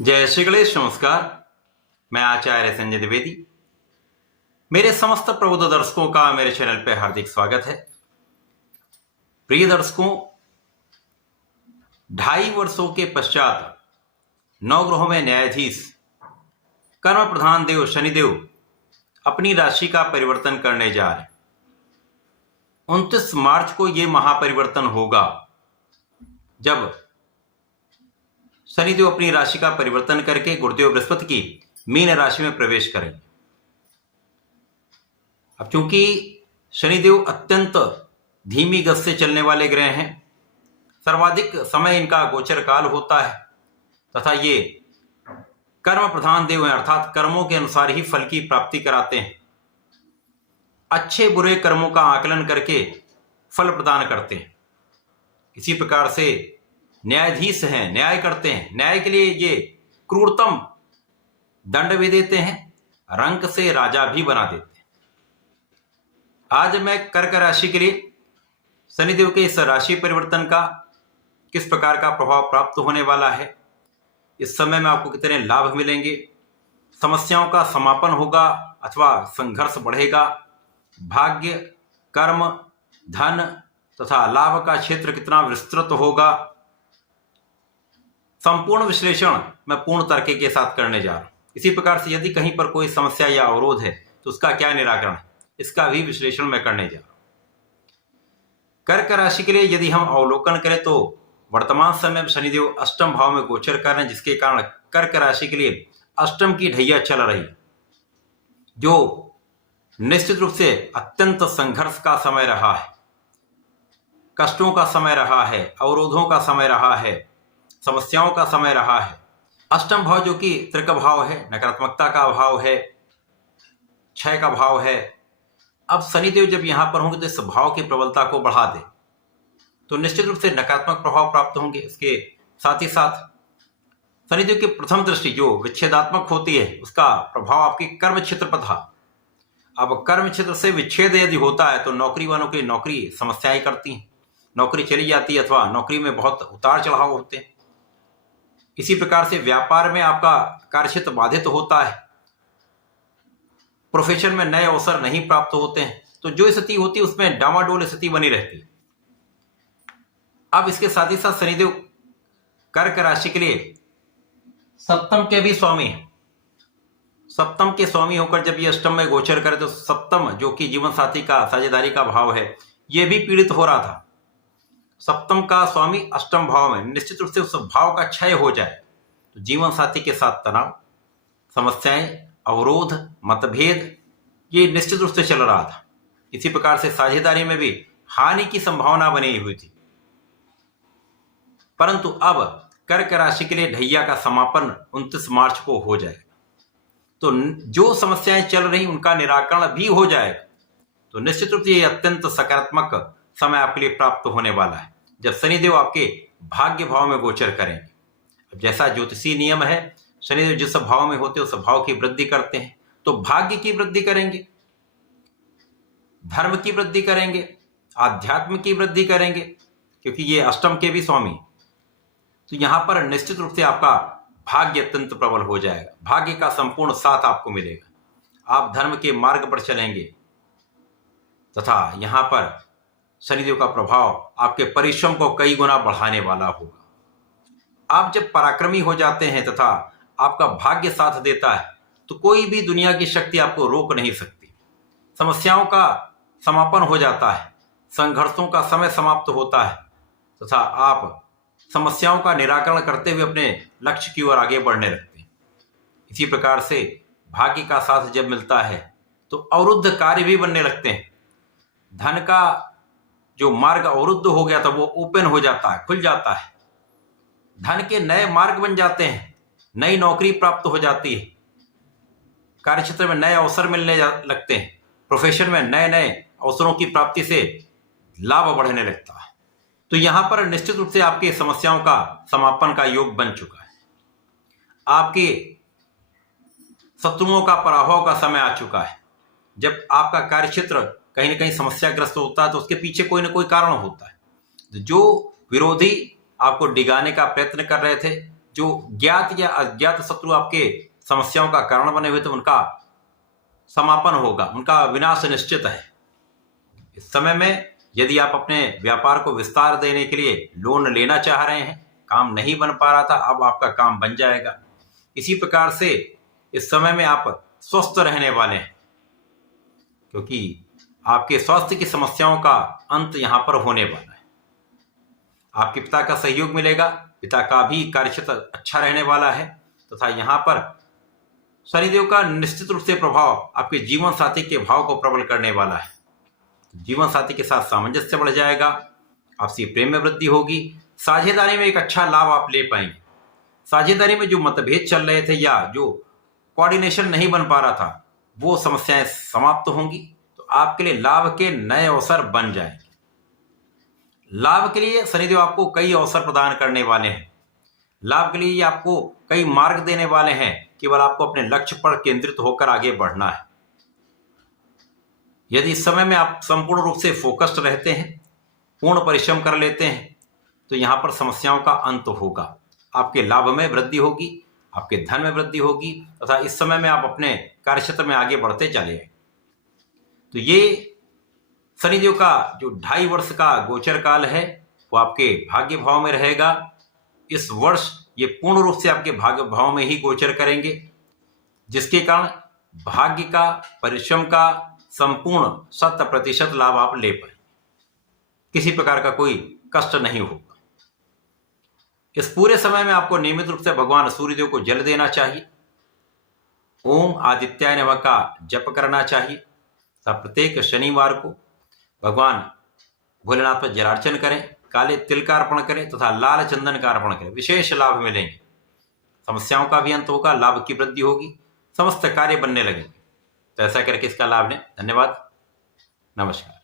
जय श्री गणेश। नमस्कार। मैं आचार्य संजय द्विवेदी। मेरे समस्त प्रबुद्ध दर्शकों का मेरे चैनल पर हार्दिक स्वागत है। प्रिय दर्शकों, 2.5 वर्षों के पश्चात नवग्रहों में न्यायाधीश कर्म प्रधान देव शनिदेव अपनी राशि का परिवर्तन करने जा रहे हैं। 29 मार्च को यह महापरिवर्तन होगा जब शनिदेव अपनी राशि का परिवर्तन करके गुरुदेव बृहस्पति की मीन राशि में प्रवेश करेंगे। अब चूंकि शनिदेव अत्यंत धीमी गति से चलने वाले ग्रह हैं, सर्वाधिक समय इनका गोचर काल होता है तथा ये कर्म प्रधान देव हैं, अर्थात कर्मों के अनुसार ही फल की प्राप्ति कराते हैं। अच्छे बुरे कर्मों का आकलन करके फल प्रदान करते हैं। इसी प्रकार से न्यायाधीश हैं, न्याय करते हैं। न्याय के लिए ये क्रूरतम दंड भी देते हैं, रंक से राजा भी बना देते हैं। आज मैं कर्क राशि के लिए शनिदेव के इस राशि परिवर्तन का किस प्रकार का प्रभाव प्राप्त होने वाला है, इस समय में आपको कितने लाभ मिलेंगे, समस्याओं का समापन होगा अथवा संघर्ष बढ़ेगा, भाग्य, कर्म, धन तथा लाभ का क्षेत्र कितना विस्तृत होगा, संपूर्ण विश्लेषण मैं पूर्ण तर्क के साथ करने जा रहा हूं। इसी प्रकार से यदि कहीं पर कोई समस्या या अवरोध है तो उसका क्या निराकरण है, इसका भी विश्लेषण मैं करने जा रहा हूं। कर्क राशि के लिए यदि हम अवलोकन करें तो वर्तमान समय में शनिदेव अष्टम भाव में गोचर कर रहे हैं, जिसके कारण कर्क राशि के लिए अष्टम की ढैया चल रही, जो निश्चित रूप से अत्यंत संघर्ष का समय रहा है, कष्टों का समय रहा है, अवरोधों का समय रहा है, समस्याओं का समय रहा है। अष्टम भाव जो कि त्रिक भाव है, नकारात्मकता का भाव है, क्षय का भाव है। अब शनिदेव जब यहां पर होंगे तो इस भाव की प्रबलता को बढ़ा दे तो निश्चित रूप से नकारात्मक प्रभाव प्राप्त होंगे। इसके साथ ही साथ शनिदेव की प्रथम दृष्टि जो विच्छेदात्मक होती है, उसका प्रभाव आपके कर्म क्षेत्र पर था। अब कर्म क्षेत्र से विच्छेद यदि होता है तो नौकरी वालों की नौकरी समस्याएं करती हैं, नौकरी चली जाती है अथवा नौकरी में बहुत उतार चढ़ाव होते हैं। इसी प्रकार से व्यापार में आपका कार्यक्षेत्र बाधित होता है, प्रोफेशन में नए अवसर नहीं प्राप्त होते हैं, तो जो स्थिति होती है उसमें डामाडोल स्थिति बनी रहती है। अब इसके साथ ही साथ शनिदेव कर्क राशि के लिए सप्तम के भी स्वामी है। सप्तम के स्वामी होकर जब ये अष्टम में गोचर करे तो सप्तम जो कि जीवन साथी का साझेदारी का भाव है, यह भी पीड़ित हो रहा था। सप्तम का स्वामी अष्टम भाव में, निश्चित रूप से उस भाव का क्षय हो जाए तो जीवन साथी के साथ तनाव, समस्याएं, अवरोध, मतभेद ये निश्चित रूप से चल रहा था। इसी प्रकार से साझेदारी में भी हानि की संभावना बनी हुई थी। परंतु अब कर्क राशि के लिए ढैया का समापन 29 मार्च को हो जाएगा, तो जो समस्याएं चल रही उनका निराकरण भी हो जाएगा। तो निश्चित रूप से ये अत्यंत सकारात्मक समय आपके लिए प्राप्त होने वाला है जब शनिदेव आपके भाग्य भाव में गोचर करेंगे। अब जैसा ज्योतिषीय नियम है, शनिदेव जिस भाव में होते हैं उस भाव की वृद्धि करते हैं, तो भाग्य की वृद्धि करेंगे, धर्म की वृद्धि करेंगे, आध्यात्म की वृद्धि करेंगे, क्योंकि ये अष्टम के भी स्वामी। तो यहां पर निश्चित रूप से आपका भाग्य अत्यंत प्रबल हो जाएगा, भाग्य का संपूर्ण साथ आपको मिलेगा, आप धर्म के मार्ग पर चलेंगे तथा यहां पर शनिदेव का प्रभाव आपके परिश्रम को कई गुना बढ़ाने वाला होगा। आप जब पराक्रमी हो जाते हैं तथा आपका भाग्य साथ देता है तो कोई भी दुनिया की शक्ति आपको रोक नहीं सकती। समस्याओं का समापन हो जाता है, संघर्षों का समय समाप्त होता है तथा आप समस्याओं का निराकरण करते हुए अपने लक्ष्य की ओर आगे बढ़ने लगते हैं। इसी प्रकार से भाग्य का साथ जब मिलता है तो अवरुद्ध कार्य भी बनने लगते हैं। धन का जो मार्ग अवरुद्ध हो गया था वो ओपन हो जाता है, खुल जाता है। धन के नए मार्ग बन जाते हैं, नई नौकरी प्राप्त हो जाती है, कार्यक्षेत्र में नए अवसर मिलने लगते हैं, प्रोफेशन में नए नए अवसरों की प्राप्ति से लाभ बढ़ने लगता है। तो यहां पर निश्चित रूप से आपकी समस्याओं का समापन का योग बन चुका है। आपके शत्रुओं का पराभव का समय आ चुका है। जब आपका कार्यक्षेत्र कहीं न कहीं समस्याग्रस्त होता है तो उसके पीछे कोई ना कोई कारण होता है। जो विरोधी आपको डिगाने का प्रयत्न कर रहे थे, जो ज्ञात या अज्ञात शत्रु आपके समस्याओं का कारण बने हुए थे उनका समापन होगा, उनका विनाश निश्चित है। इस समय में यदि आप अपने व्यापार को विस्तार देने के लिए लोन लेना चाह रहे हैं, काम नहीं बन पा रहा था, अब आपका काम बन जाएगा। इसी प्रकार से इस समय में आप स्वस्थ रहने वाले हैं, क्योंकि आपके स्वास्थ्य की समस्याओं का अंत यहां पर होने वाला है। आपके पिता का सहयोग मिलेगा, पिता का भी कार्यक्षेत्र अच्छा रहने वाला है, तथा यहां पर शनिदेव का निश्चित रूप से प्रभाव आपके जीवन साथी के भाव को प्रबल करने वाला है। जीवन साथी के साथ सामंजस्य बढ़ जाएगा, आपसी प्रेम में वृद्धि होगी, साझेदारी में एक अच्छा लाभ आप ले पाएंगे। साझेदारी में जो मतभेद चल रहे थे या जो कोऑर्डिनेशन नहीं बन पा रहा था, वो समस्याएं समाप्त होंगी, तो आपके लिए लाभ के नए अवसर बन जाएंगे। लाभ के लिए शनिदेव आपको कई अवसर प्रदान करने वाले हैं, लाभ के लिए आपको कई मार्ग देने वाले हैं, केवल आपको अपने लक्ष्य पर केंद्रित होकर आगे बढ़ना है। यदि इस समय में आप संपूर्ण रूप से फोकस्ड रहते हैं, पूर्ण परिश्रम कर लेते हैं, तो यहां पर समस्याओं का अंत होगा, आपके लाभ में वृद्धि होगी, आपके धन में वृद्धि होगी, तथा इस समय में आप अपने कार्यक्षेत्र में आगे बढ़ते चले जाएं। तो ये शनिदेव का जो 2.5 वर्ष का गोचर काल है वो आपके भाग्य भाव में रहेगा। इस वर्ष ये पूर्ण रूप से आपके भाग्य भाव में ही गोचर करेंगे, जिसके कारण भाग्य का, परिश्रम का संपूर्ण 100% लाभ आप ले पाए, किसी प्रकार का कोई कष्ट नहीं होगा। इस पूरे समय में आपको नियमित रूप से भगवान सूर्यदेव को जल देना चाहिए, ओम आदित्याय नमः का जप करना चाहिए, तथा प्रत्येक शनिवार को भगवान भोलेनाथ पर जलार्चन करें, काले तिल का अर्पण करें तथा लाल चंदन का अर्पण करें। विशेष लाभ मिलेंगे, समस्याओं का भी अंत होगा, लाभ की वृद्धि होगी, समस्त कार्य बनने लगेंगे। तो ऐसा करके इसका लाभ लें। धन्यवाद, नमस्कार।